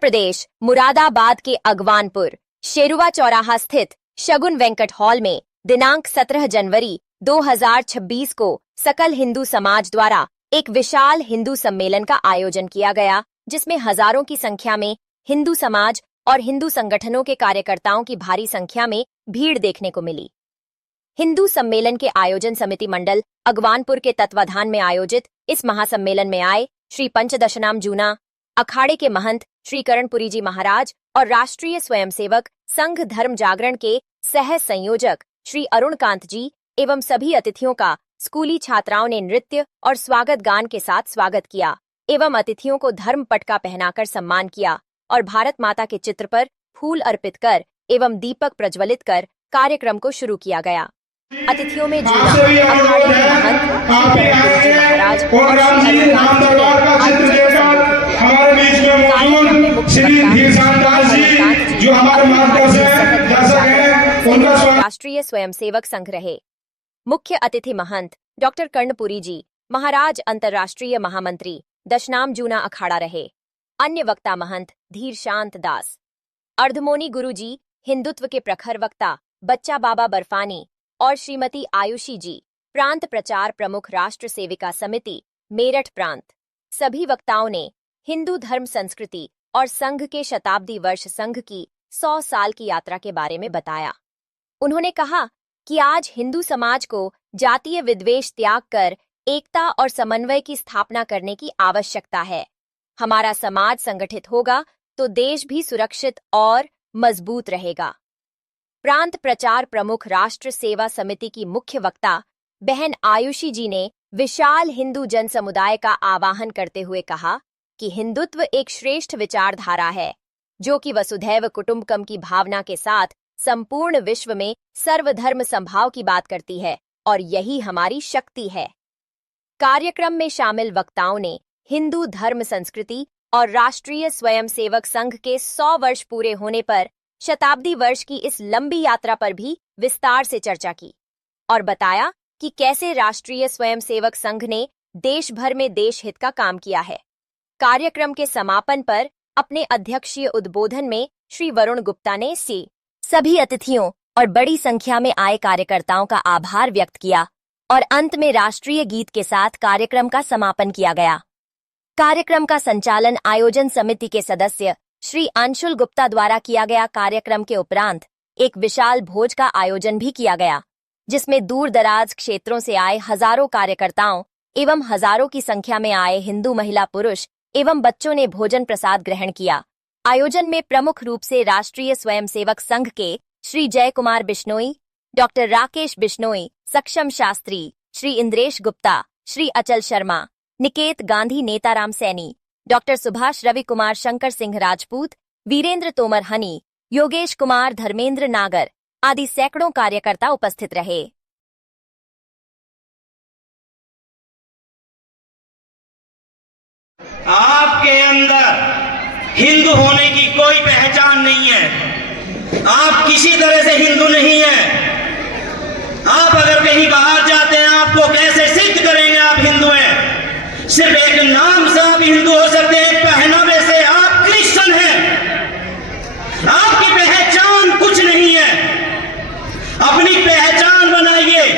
प्रदेश मुरादाबाद के अगवानपुर शेरुवा चौराहा स्थित शगुन वेंकट हॉल में दिनांक 17 जनवरी 2026 को सकल हिंदू समाज द्वारा एक विशाल हिंदू सम्मेलन का आयोजन किया गया, जिसमें हजारों की संख्या में हिंदू समाज और हिंदू संगठनों के कार्यकर्ताओं की भारी संख्या में भीड़ देखने को मिली। हिंदू सम्मेलन के आयोजन समिति मंडल अगवानपुर के तत्वाधान में आयोजित इस महासम्मेलन में आए श्री पंचदशनाम जूना, अखाड़े के महंत श्री करणपुरी जी महाराज और राष्ट्रीय स्वयंसेवक संघ धर्म जागरण के सह संयोजक श्री अरुणकांत जी एवं सभी अतिथियों का स्कूली छात्राओं ने नृत्य और स्वागत गान के साथ स्वागत किया एवं अतिथियों को धर्म पटका पहनाकर सम्मान किया और भारत माता के चित्र पर फूल अर्पित कर एवं दीपक प्रज्वलित कर कार्यक्रम को शुरू किया गया। अतिथियों में जूना, अखाड़े के महंत श्री करणपुरी जी महाराज और श्री अरुणकांत जी ने हमारे बीच में मौजूद श्री धीरशानदास जी जो हमारे मार्गदर्शक हैं, उनका राष्ट्रीय स्वयंसेवक संघ रहे। मुख्य अतिथि महंत डॉक्टर कर्णपुरी जी महाराज अंतर्राष्ट्रीय महामंत्री दशनाम जूना अखाड़ा रहे। अन्य वक्ता महंत धीरशांत दास, अर्धमोनी गुरु जी हिंदुत्व के प्रखर वक्ता बच्चा बाबा बर्फानी और श्रीमती आयुषी जी प्रांत प्रचार प्रमुख राष्ट्र सेविका समिति मेरठ प्रांत। सभी वक्ताओं ने हिंदू धर्म संस्कृति और संघ के शताब्दी वर्ष संघ की 100 साल की यात्रा के बारे में बताया। उन्होंने कहा कि आज हिंदू समाज को जातीय विद्वेष त्याग कर एकता और समन्वय की स्थापना करने की आवश्यकता है। हमारा समाज संगठित होगा तो देश भी सुरक्षित और मजबूत रहेगा। प्रांत प्रचार प्रमुख राष्ट्र सेवा समिति की मुख्य वक्ता बहन आयुषी जी ने विशाल हिंदू जन समुदाय का आह्वान करते हुए कहा कि हिंदुत्व एक श्रेष्ठ विचारधारा है जो कि वसुधैव कुटुंबकम की भावना के साथ संपूर्ण विश्व में सर्वधर्म संभाव की बात करती है और यही हमारी शक्ति है। कार्यक्रम में शामिल वक्ताओं ने हिंदू धर्म संस्कृति और राष्ट्रीय स्वयंसेवक संघ के 100 वर्ष पूरे होने पर शताब्दी वर्ष की इस लंबी यात्रा पर भी विस्तार से चर्चा की और बताया कि कैसे राष्ट्रीय स्वयंसेवक संघ ने देश भर में देश हित का काम किया है। कार्यक्रम के समापन पर अपने अध्यक्षीय उद्बोधन में श्री वरुण गुप्ता ने सभी अतिथियों और बड़ी संख्या में आए कार्यकर्ताओं का आभार व्यक्त किया और अंत में राष्ट्रीय गीत के साथ कार्यक्रम का समापन किया गया। कार्यक्रम का संचालन आयोजन समिति के सदस्य श्री अंशुल गुप्ता द्वारा किया गया। कार्यक्रम के उपरांत एक विशाल भोज का आयोजन भी किया गया, जिसमें दूर दराज क्षेत्रों से आए हजारों कार्यकर्ताओं एवं हजारों की संख्या में आए हिंदू महिला पुरुष एवं बच्चों ने भोजन प्रसाद ग्रहण किया। आयोजन में प्रमुख रूप से राष्ट्रीय स्वयंसेवक संघ के श्री जय कुमार बिश्नोई, डॉक्टर राकेश बिश्नोई, सक्षम शास्त्री, श्री इंद्रेश गुप्ता, श्री अचल शर्मा, निकेत गांधी, नेताराम सैनी, डॉक्टर सुभाष रवि कुमार, शंकर सिंह राजपूत, वीरेंद्र तोमर हनी, योगेश कुमार, धर्मेंद्र नागर आदि सैकड़ों कार्यकर्ता उपस्थित रहे। आपके अंदर हिंदू होने की कोई पहचान नहीं है। आप किसी तरह से हिंदू नहीं हैं। आप अगर कहीं बाहर जाते हैं, आपको कैसे सिद्ध करेंगे आप हिंदू हैं? सिर्फ एक नाम से आप हिंदू हो सकते हैं, पहनावे से आप क्रिश्चियन हैं। आपकी पहचान कुछ नहीं है। अपनी पहचान बनाइए,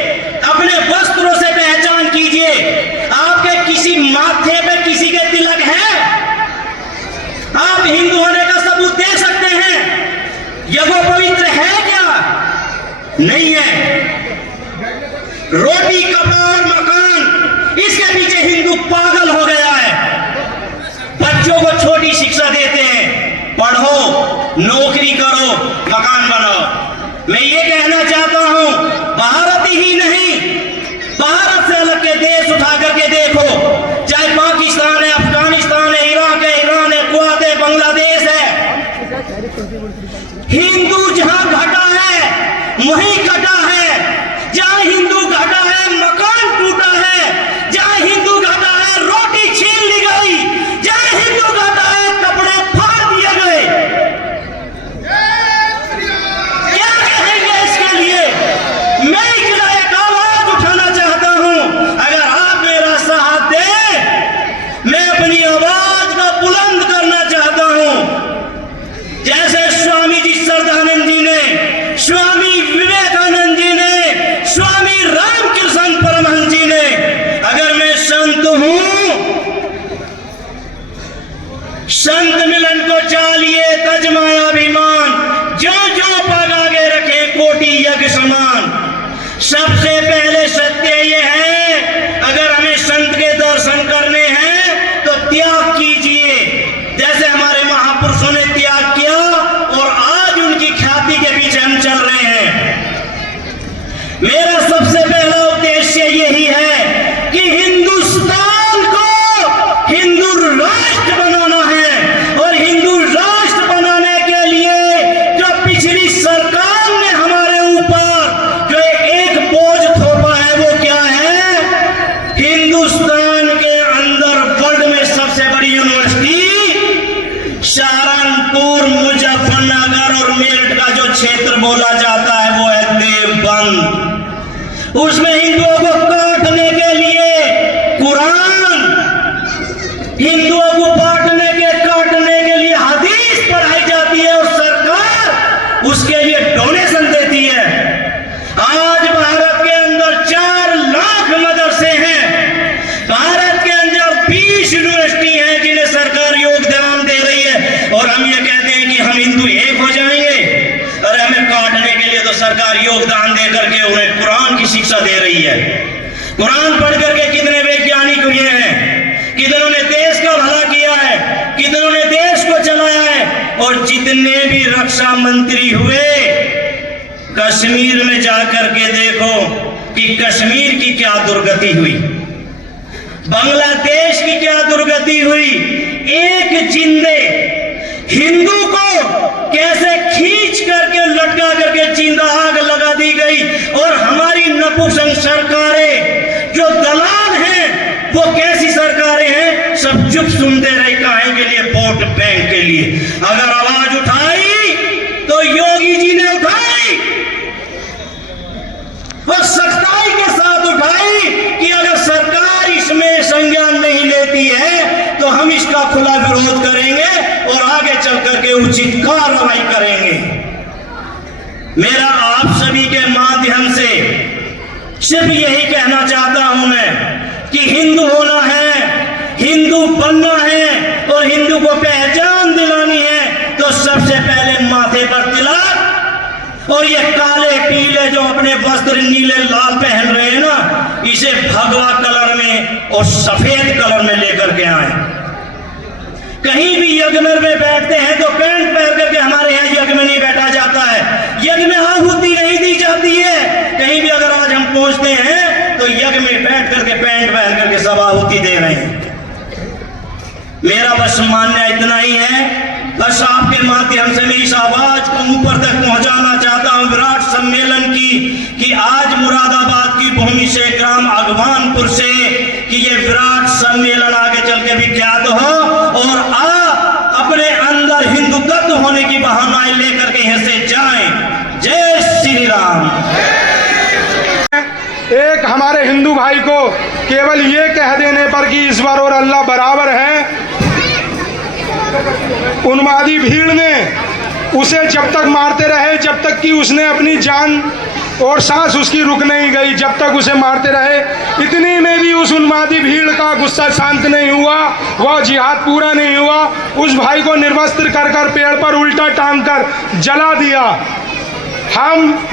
अपने वस्त्रों से पहचान कीजिए। आपके किसी माथे पे किसी के तिलक है? आप हिंदू होने का सबूत दे सकते हैं? यह वो पवित्र है क्या? नहीं है। रोटी, कपड़ा और मकान, इसके पीछे हिंदू पागल हो गया है। बच्चों को छोटी शिक्षा देते हैं, पढ़ो, नौकरी करो, मकान बनाओ। मैं ये कहना चाहता हूं, भारत ही नहीं, भारत से अलग के देश उठा करके देखो, चाहे पाकिस्तान है, अफगानिस्तान है, इराक है, ईरान है, कुवैत है, बांग्लादेश है। हिंदू जहां घटा है वहीं कटा है। जहां हिंदू घटा है मकान टूटा है। जहां हिंदू घटा है रोटी छीन ली गई। जहां हिंदू घटा है कपड़े फाड़ दिए गए। क्या कहेंगे इसके लिए? मैं एक आवाज उठाना चाहता हूं। अगर आप मेरा साथ दें, मैं अपनी आवाज को बुलंद करना चाहता हूं। संत मिलन को चालिए तजमाया अभिमान, जो जो पग आगे रखे कोटि यज्ञ समान। सबसे पहले सत्य ये है, अगर हमें संत के दर्शन करने हैं तो त्याग कीजिए, जैसे हमारे महापुरुषों ने त्याग किया और आज उनकी ख्याति के पीछे हम चल रहे हैं। मेरा सबसे पहला उद्देश्य यही है कि हिंदुस्तान को हिंदू राष्ट्र बनाना है, और हिंदू राष्ट्र बनाने के लिए जो पिछली सरकार ने हमारे ऊपर जो एक बोझ थोपा है वो क्या है? हिंदुस्तान के अंदर वर्ल्ड में सबसे बड़ी यूनिवर्सिटी सहारनपुर, मुजफ्फरनगर और मेरठ का जो क्षेत्र बोला जाता है वो है देवबंद। उसमें हिंदुओं को काटने के लिए कुरान, हिंदुओं को बांटने के काटने के लिए हदीस पढ़ाई जाती है और सरकार उसके लिए डोनेशन देती है। आज भारत के अंदर 4 लाख मदरसे हैं, भारत के अंदर 20 यूनिवर्सिटी हैं जिन्हें सरकार योगदान दे रही है, और हम ये कहते हैं कि हम हिंदू एक हो जाएंगे। अरे हमें काटने के लिए तो सरकार योगदान दे करके उन्हें कुरान की शिक्षा दे रही है। कुरान पढ़ करके कितने वैज्ञानिक हुए हैं, कितनों ने देश का भला किया है, कितनों ने देश को चलाया है, और जितने भी रक्षा मंत्री हुए, कश्मीर में जाकर के देखो कि कश्मीर की क्या दुर्गति हुई, बांग्लादेश की क्या दुर्गति हुई। एक जिंदे हिंदू को कैसे खींच करके लटका करके जिंदा आग लगा दी गई, और हमारी नपुंसक सरकारें जो दलाल हैं वो कैसी सरकारें हैं, सब चुप सुनते रहे। काहे के लिए? वोट बैंक के लिए। अगर आवाज उठाई तो योगी जी ने उठाई, और सख्ताई के साथ उठाई कि अगर सरकार इसमें संज्ञान नहीं लेती है तो हम इसका खुला विरोध करेंगे और आगे चल करके उचित कार्रवाई करेंगे। मेरा आप सभी के माध्यम से सिर्फ यही कहना चाहता हूं मैं कि हिंदू होना है, हिंदू बनना है और हिंदू को पहचान दिलानी है, तो सबसे पहले माथे पर तिलक, और ये काले पीले जो अपने वस्त्र नीले लाल पहन रहे हैं ना, इसे भगवा कलर में और सफेद कलर में लेकर के आए। कहीं भी यज्ञ में बैठते हैं तो पैंट पहन करके हमारे यहाँ यज्ञ में नहीं बैठा जाता है, यज्ञ में आहुति नहीं दी जाती है। कहीं भी अगर आज हम पहुंचते हैं तो यज्ञ में बैठ करके पैंट पहन करके सब आहुति दे रहे हैं। मेरा बस मानना इतना ही है, बस आपके माध्यम से मैं इस आवाज को ऊपर तक पहुंचाना चाहता हूं विराट सम्मेलन की, कि आज मुरादाबाद की भूमि से, ग्राम अगवानपुर से, कि ये विराट सम्मेलन आगे चल के विख्यात हो और आप अपने अंदर हिंदू तत्व होने की भावनाएं लेकर के यहाँ से जाएं। जय श्री राम। एक हमारे हिंदू भाई को केवल ये कह देने पर कि ईश्वर और अल्लाह बराबर है, उन्मादी भीड़ ने उसे जब तक मारते रहे, जब तक कि उसने अपनी जान और सांस उसकी रुक नहीं गई, जब तक उसे मारते रहे। इतनी में भी उस उन्मादी भीड़ का गुस्सा शांत नहीं हुआ, वह जिहाद पूरा नहीं हुआ। उस भाई को निर्वस्त्र कर कर पेड़ पर उल्टा टांग कर जला दिया। हम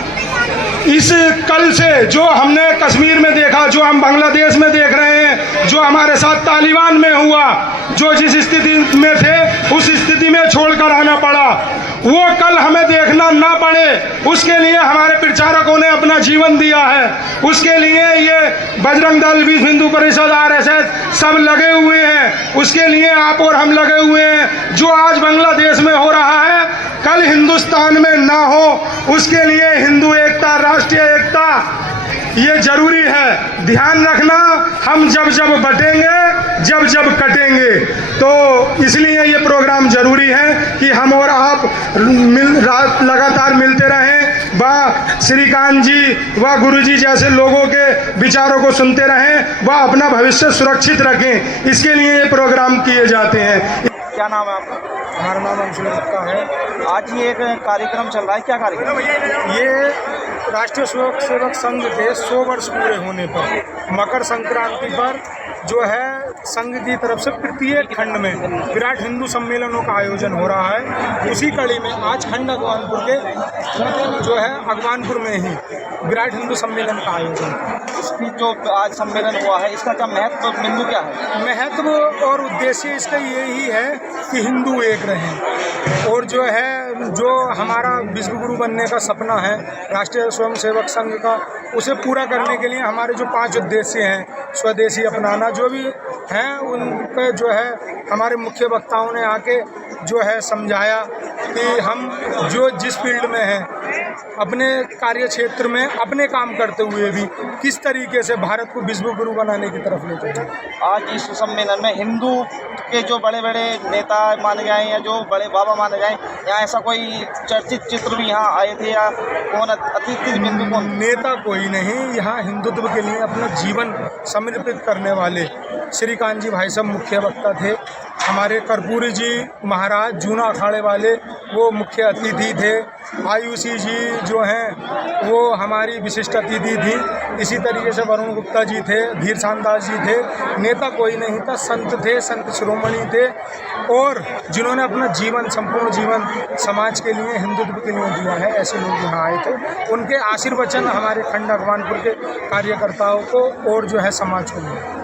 इस कल से जो हमने कश्मीर में देखा, जो हम बांग्लादेश में देख रहे हैं, जो हमारे साथ तालिबान में हुआ, जो जिस स्थिति में थे उस स्थिति में छोड़कर आना पड़ा, वो कल हमें देखना ना पड़े, उसके लिए हमारे प्रचारकों ने अपना जीवन दिया है। उसके लिए ये बजरंग दल, विश्व हिंदू परिषद, RSS सब लगे हुए हैं। उसके लिए आप और हम लगे हुए हैं। जो आज बांग्लादेश में हो रहा है कल हिंदुस्तान में ना हो, उसके लिए हिंदू एकता, राष्ट्रीय एकता ये जरूरी है। ध्यान रखना, हम जब जब बटेंगे, जब जब कटेंगे, तो इसलिए ये प्रोग्राम जरूरी है कि हम और आप लगातार मिलते रहें, व श्रीकांत जी व गुरु जी जैसे लोगों के विचारों को सुनते रहें, व अपना भविष्य सुरक्षित रखें। इसके लिए ये प्रोग्राम किए जाते हैं। क्या नाम है आपका? हमारा नाम अंशुल गुप्ता है। आज ये एक कार्यक्रम चल रहा है, क्या कार्यक्रम? ये राष्ट्रीय स्वयं सेवक संघ के 100 वर्ष पूरे होने पर, मकर संक्रांति पर जो है संघ की तरफ से प्रत्येक खंड में विराट हिंदू सम्मेलनों का आयोजन हो रहा है। उसी कड़ी में आज खंड अगवानपुर के जो है अगवानपुर में ही विराट हिंदू सम्मेलन का आयोजन। इसकी जो आज सम्मेलन हुआ है इसका क्या महत्व बिंदु क्या है? महत्व और उद्देश्य इसका यही है कि हिंदू एक रहें और जो है जो हमारा विश्व गुरु बनने का सपना है राष्ट्रीय स्वयंसेवक संघ का, उसे पूरा करने के लिए हमारे जो 5 उद्देश्य हैं, स्वदेशी अपनाना, जो भी हैं उनका जो है हमारे मुख्य वक्ताओं ने आके जो है समझाया कि हम जो जिस फील्ड में हैं अपने कार्य क्षेत्र में अपने काम करते हुए भी किस तरीके से भारत को विश्व गुरु बनाने की तरफ ले जाएं। आज इस सम्मेलन में हिंदू के जो बड़े बड़े नेता माने जाएं या जो बड़े बाबा माने जाएं, या ऐसा कोई चर्चित चित्र भी यहाँ आए थे या कौन अतिथि बिंदु कौन? नेता कोई नहीं, यहाँ हिंदुत्व के लिए अपना जीवन समर्पित करने वाले श्री कांजी भाई साहब मुख्य वक्ता थे। हमारे कर्पूरी जी महाराज जूना अखाड़े वाले वो मुख्य अतिथि थे। आयुषी जी जो हैं वो हमारी विशिष्ट अतिथि थी। इसी तरीके से वरुण गुप्ता जी थे, धीर शानदास जी थे। नेता कोई नहीं था, संत थे, संत शिरोमणि थे और जिन्होंने अपना जीवन, संपूर्ण जीवन समाज के लिए, हिंदुत्व के लिए दिया है, ऐसे लोग यहाँ आए थे। उनके आशीर्वचन हमारे खंड अगवानपुर के कार्यकर्ताओं को और जो है समाज को मिले।